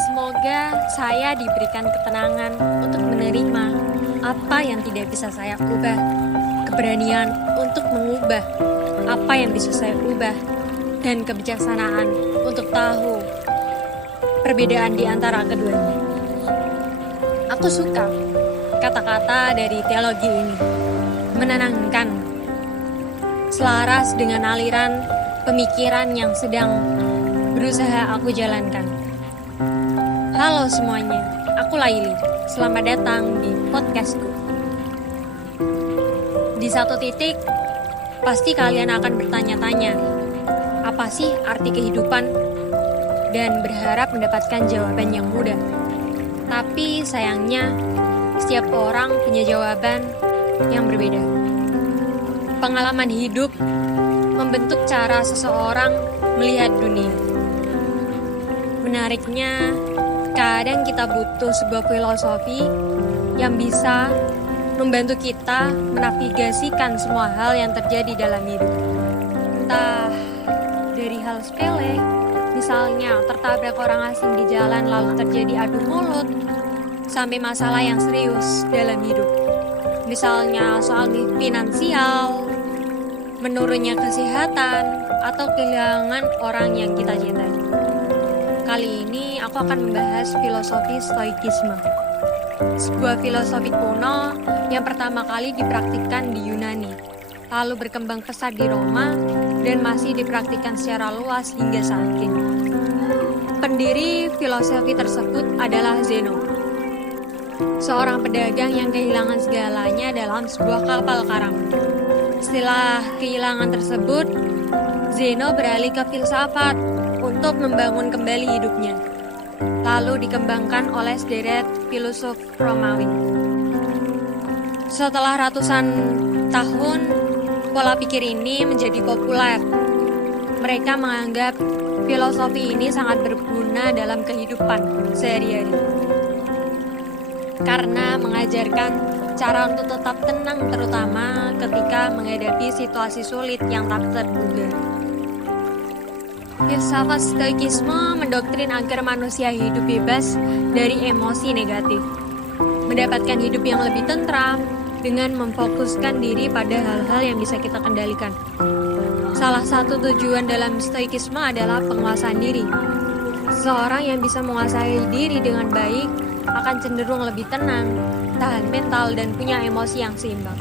Semoga saya diberikan ketenangan untuk menerima apa yang tidak bisa saya ubah, keberanian untuk mengubah apa yang bisa saya ubah, dan kebijaksanaan untuk tahu perbedaan di antara keduanya. Aku suka kata-kata dari teologi ini, menenangkan, selaras dengan aliran pemikiran yang sedang berusaha aku jalankan. Halo semuanya, aku Laili. Selamat datang di podcastku. Di satu titik, pasti kalian akan bertanya-tanya, apa sih arti kehidupan? Dan berharap mendapatkan jawaban yang mudah. Tapi sayangnya, setiap orang punya jawaban yang berbeda. Pengalaman hidup membentuk cara seseorang melihat dunia. Menariknya, kadang kita butuh sebuah filosofi yang bisa membantu kita menavigasikan semua hal yang terjadi dalam hidup. Entah dari hal sepele, misalnya tertabrak orang asing di jalan lalu terjadi adu mulut, sampai masalah yang serius dalam hidup. Misalnya soal finansial, menurunnya kesehatan, atau kehilangan orang yang kita cintai. Kali ini aku akan membahas filosofi Stoikisme, sebuah filosofi kuno yang pertama kali dipraktikkan di Yunani, lalu berkembang pesat di Roma, dan masih dipraktikkan secara luas hingga saat ini. Pendiri filosofi tersebut adalah Zeno, seorang pedagang yang kehilangan segalanya dalam sebuah kapal karam. Setelah kehilangan tersebut, Zeno beralih ke filsafat untuk membangun kembali hidupnya, lalu dikembangkan oleh sederet filosof Romawi. Setelah ratusan tahun, pola pikir ini menjadi populer. Mereka menganggap filosofi ini sangat berguna dalam kehidupan sehari-hari, karena mengajarkan cara untuk tetap tenang, terutama ketika menghadapi situasi sulit yang tak terduga. Filsafat Stoikisme mendoktrin agar manusia hidup bebas dari emosi negatif, mendapatkan hidup yang lebih tentram dengan memfokuskan diri pada hal-hal yang bisa kita kendalikan. Salah satu tujuan dalam Stoikisme adalah penguasaan diri. Seseorang yang bisa menguasai diri dengan baik akan cenderung lebih tenang, tahan mental, dan punya emosi yang seimbang.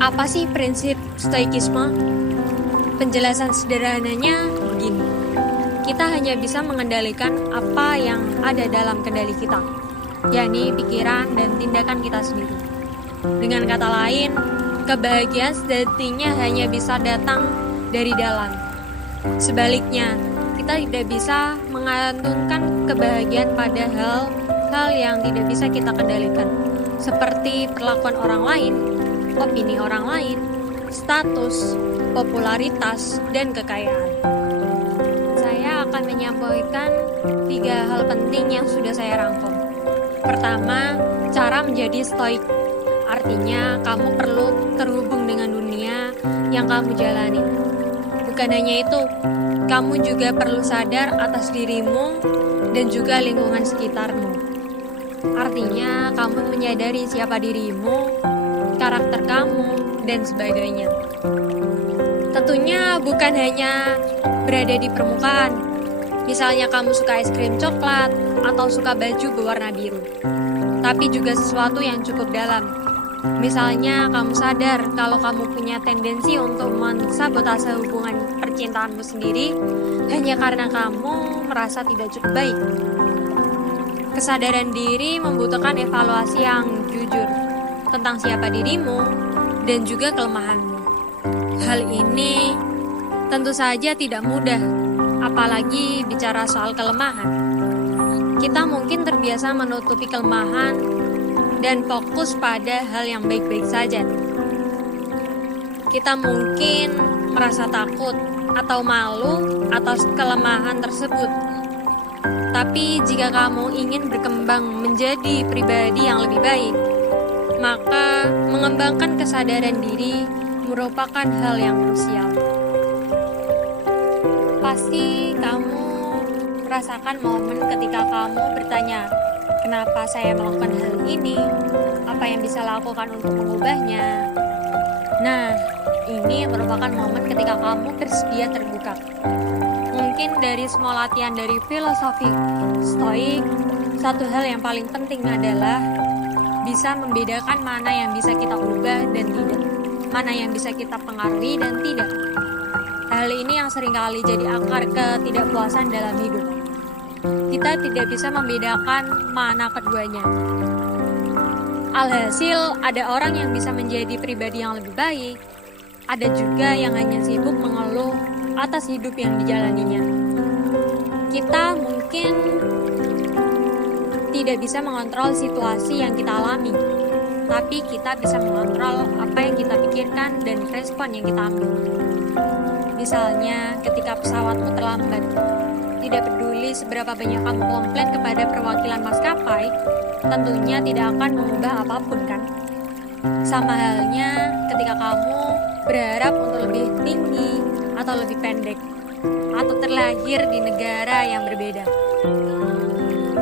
Apa sih prinsip Stoikisme? Penjelasan sederhananya begini. Kita hanya bisa mengendalikan apa yang ada dalam kendali kita, yakni pikiran dan tindakan kita sendiri. Dengan kata lain, kebahagiaan sejatinya hanya bisa datang dari dalam. Sebaliknya, kita tidak bisa mengandungkan kebahagiaan pada hal-hal yang tidak bisa kita kendalikan, seperti perlakuan orang lain, opini orang lain, status, popularitas, dan kekayaan. Saya akan menyampaikan 3 hal penting yang sudah saya rangkum. Pertama, cara menjadi stoik. Artinya, kamu perlu terhubung dengan dunia yang kamu jalani. Bukan hanya itu, kamu juga perlu sadar atas dirimu dan juga lingkungan sekitarmu. Artinya, kamu menyadari siapa dirimu, karakter kamu, dan sebagainya. Tentunya bukan hanya berada di permukaan. Misalnya kamu suka es krim coklat atau suka baju berwarna biru. Tapi juga sesuatu yang cukup dalam. Misalnya kamu sadar kalau kamu punya tendensi untuk mensabotase hubungan percintaanmu sendiri hanya karena kamu merasa tidak cukup baik. Kesadaran diri membutuhkan evaluasi yang jujur tentang siapa dirimu dan juga kelemahanmu. Hal ini tentu saja tidak mudah, apalagi bicara soal kelemahan. Kita mungkin terbiasa menutupi kelemahan dan fokus pada hal yang baik-baik saja. Kita mungkin merasa takut atau malu atas kelemahan tersebut. Tapi jika kamu ingin berkembang menjadi pribadi yang lebih baik, maka mengembangkan kesadaran diri merupakan hal yang krusial. Pasti kamu Rasakan momen ketika kamu bertanya, kenapa saya melakukan hal ini? Apa yang bisa lakukan untuk mengubahnya? Nah, ini merupakan momen ketika kamu bersedia terbuka. Mungkin dari semua latihan dari filosofi Stoik, satu hal yang paling penting adalah bisa membedakan mana yang bisa kita ubah dan tidak, mana yang bisa kita pengaruhi dan tidak. Hal ini yang seringkali jadi akar ketidakpuasan dalam hidup. Kita tidak bisa membedakan mana keduanya. Alhasil, ada orang yang bisa menjadi pribadi yang lebih baik, ada juga yang hanya sibuk mengeluh atas hidup yang dijalaninya. Kita mungkin tidak bisa mengontrol situasi yang kita alami, tapi kita bisa mengontrol apa yang kita pikirkan dan respon yang kita ambil. Misalnya, ketika pesawatmu terlambat, tidak peduli seberapa banyak kamu komplain kepada perwakilan maskapai, tentunya tidak akan mengubah apapun kan? Sama halnya ketika kamu berharap untuk lebih tinggi atau lebih pendek, atau terlahir di negara yang berbeda.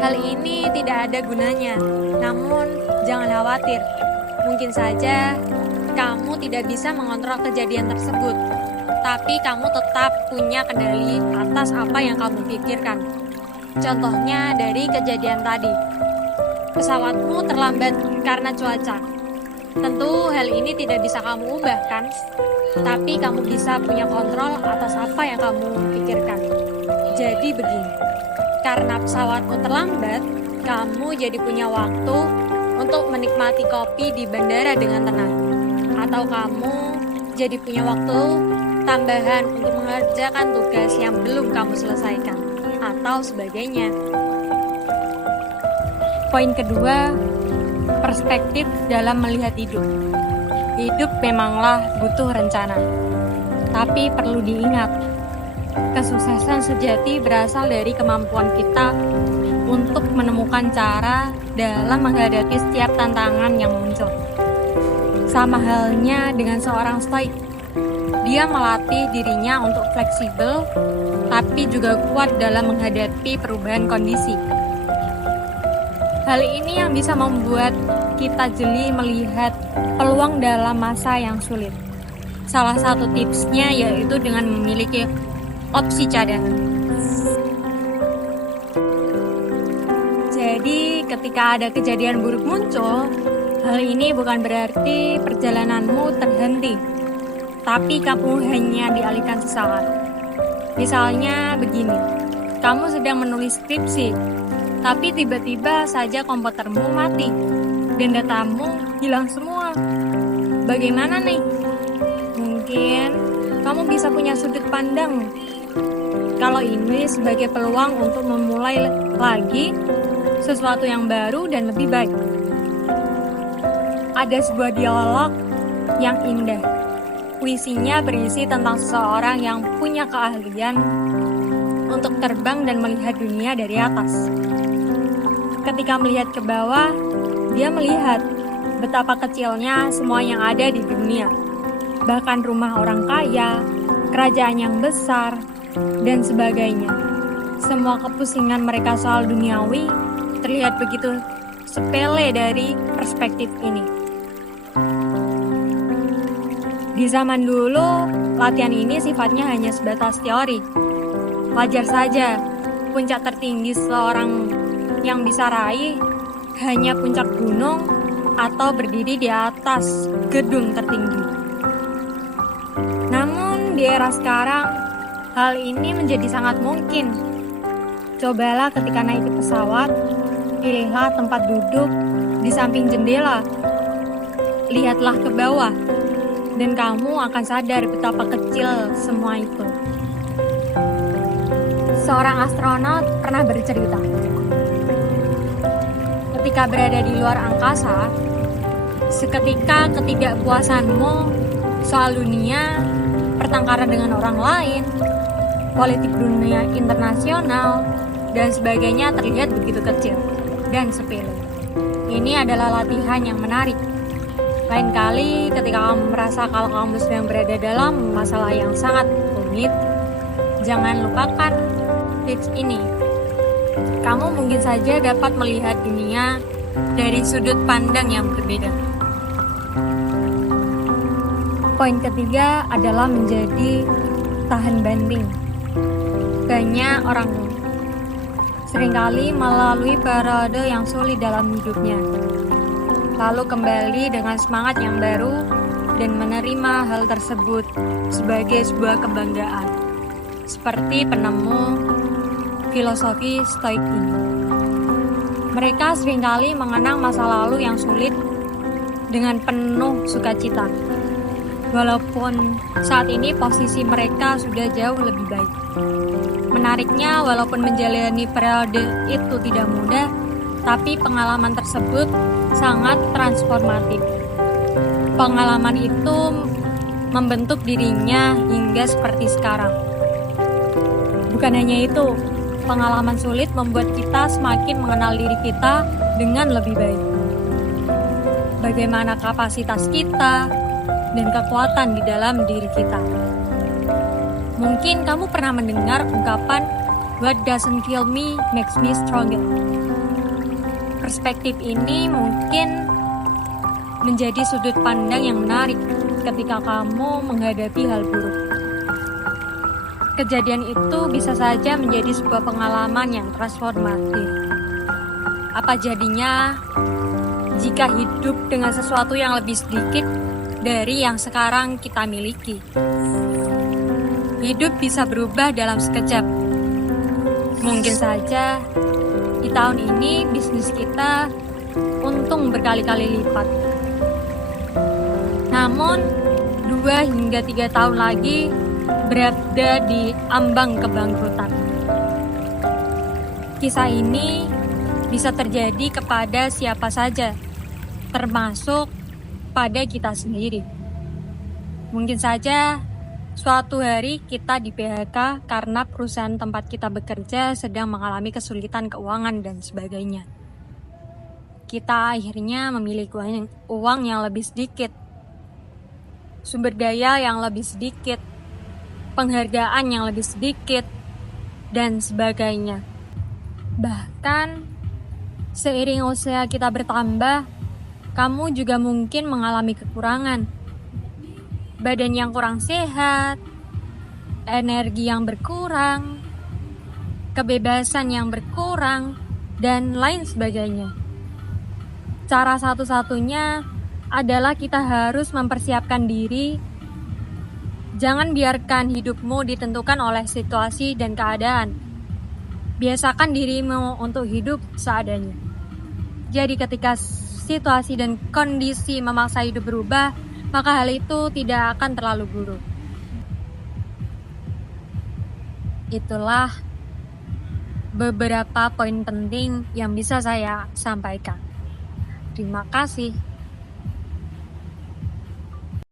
Hal ini tidak ada gunanya, namun jangan khawatir. Mungkin saja kamu tidak bisa mengontrol kejadian tersebut, tapi kamu tetap punya kendali atas apa yang kamu pikirkan. Contohnya dari kejadian tadi, pesawatmu terlambat karena cuaca. Tentu hal ini tidak bisa kamu ubah kan? Tapi kamu bisa punya kontrol atas apa yang kamu pikirkan. Jadi begini, karena pesawatmu terlambat, kamu jadi punya waktu untuk menikmati kopi di bandara dengan tenang. Atau kamu jadi punya waktu tambahan untuk mengerjakan tugas yang belum kamu selesaikan, atau sebagainya. Poin kedua, perspektif dalam melihat hidup. Hidup memanglah butuh rencana, tapi perlu diingat, kesuksesan sejati berasal dari kemampuan kita untuk menemukan cara dalam menghadapi setiap tantangan yang muncul. Sama halnya dengan seorang stoik, dia melatih dirinya untuk fleksibel, tapi juga kuat dalam menghadapi perubahan kondisi. Hal ini yang bisa membuat kita jeli melihat peluang dalam masa yang sulit. Salah satu tipsnya yaitu dengan memiliki opsi cadangan. Jadi, ketika ada kejadian buruk muncul, hal ini bukan berarti perjalananmu terhenti, tapi kamu hanya dialihkan sesaat. Misalnya begini, kamu sedang menulis skripsi, tapi tiba-tiba saja komputermu mati dan datamu hilang semua. Bagaimana nih? Mungkin kamu bisa punya sudut pandang kalau ini sebagai peluang untuk memulai lagi sesuatu yang baru dan lebih baik. Ada sebuah dialog yang indah. Puisinya berisi tentang seseorang yang punya keahlian untuk terbang dan melihat dunia dari atas. Ketika melihat ke bawah, dia melihat betapa kecilnya semua yang ada di dunia. Bahkan rumah orang kaya, kerajaan yang besar, dan sebagainya. Semua kepusingan mereka soal duniawi terlihat begitu sepele dari perspektif ini. Di zaman dulu, latihan ini sifatnya hanya sebatas teori. Wajar saja, puncak tertinggi seorang yang bisa raih hanya puncak gunung atau berdiri di atas gedung tertinggi. Namun di era sekarang, hal ini menjadi sangat mungkin. Cobalah ketika naik ke pesawat, pilihlah tempat duduk di samping jendela. Lihatlah ke bawah, dan kamu akan sadar betapa kecil semua itu. Seorang astronot pernah bercerita, ketika berada di luar angkasa, seketika ketidakpuasanmu soal dunia, pertengkaran dengan orang lain, politik dunia internasional, dan sebagainya terlihat begitu kecil dan sepele. Ini adalah latihan yang menarik. Lain kali ketika kamu merasa kalau kamu sedang berada dalam masalah yang sangat rumit, jangan lupakan tips ini. kamu mungkin saja dapat melihat dunia dari sudut pandang yang berbeda. Poin ketiga adalah menjadi tahan banting. Banyak orang seringkali melalui periode yang sulit dalam hidupnya, lalu kembali dengan semangat yang baru dan menerima hal tersebut sebagai sebuah kebanggaan, seperti penemu filosofi Stoik ini. Mereka seringkali mengenang masa lalu yang sulit dengan penuh sukacita, walaupun saat ini posisi mereka sudah jauh lebih baik. Menariknya, walaupun menjalani periode itu tidak mudah, tapi pengalaman tersebut sangat transformatif. Pengalaman itu membentuk dirinya hingga seperti sekarang. Bukan hanya itu, pengalaman sulit membuat kita semakin mengenal diri kita dengan lebih baik. Bagaimana kapasitas kita dan kekuatan di dalam diri kita. Mungkin kamu pernah mendengar ungkapan "What doesn't kill me makes me stronger". Perspektif ini mungkin menjadi sudut pandang yang menarik ketika kamu menghadapi hal buruk. Kejadian itu bisa saja menjadi sebuah pengalaman yang transformatif. Apa jadinya jika hidup dengan sesuatu yang lebih sedikit dari yang sekarang kita miliki? Hidup bisa berubah dalam sekejap. Mungkin saja di tahun ini bisnis kita untung berkali-kali lipat. Namun 2 hingga 3 tahun lagi berada di ambang kebangkrutan. Kisah ini bisa terjadi kepada siapa saja, termasuk pada kita sendiri. Mungkin saja suatu hari kita di PHK karena perusahaan tempat kita bekerja sedang mengalami kesulitan keuangan dan sebagainya. Kita akhirnya memiliki uang yang lebih sedikit, sumber daya yang lebih sedikit, penghargaan yang lebih sedikit, dan sebagainya. Bahkan seiring usia kita bertambah, kamu juga mungkin mengalami kekurangan. Badan yang kurang sehat, energi yang berkurang, kebebasan yang berkurang, dan lain sebagainya. Cara satu-satunya adalah kita harus mempersiapkan diri. Jangan biarkan hidupmu ditentukan oleh situasi dan keadaan. Biasakan dirimu untuk hidup seadanya. Jadi ketika situasi dan kondisi memaksa hidup berubah, maka hal itu tidak akan terlalu buruk. Itulah beberapa poin penting yang bisa saya sampaikan. Terima kasih.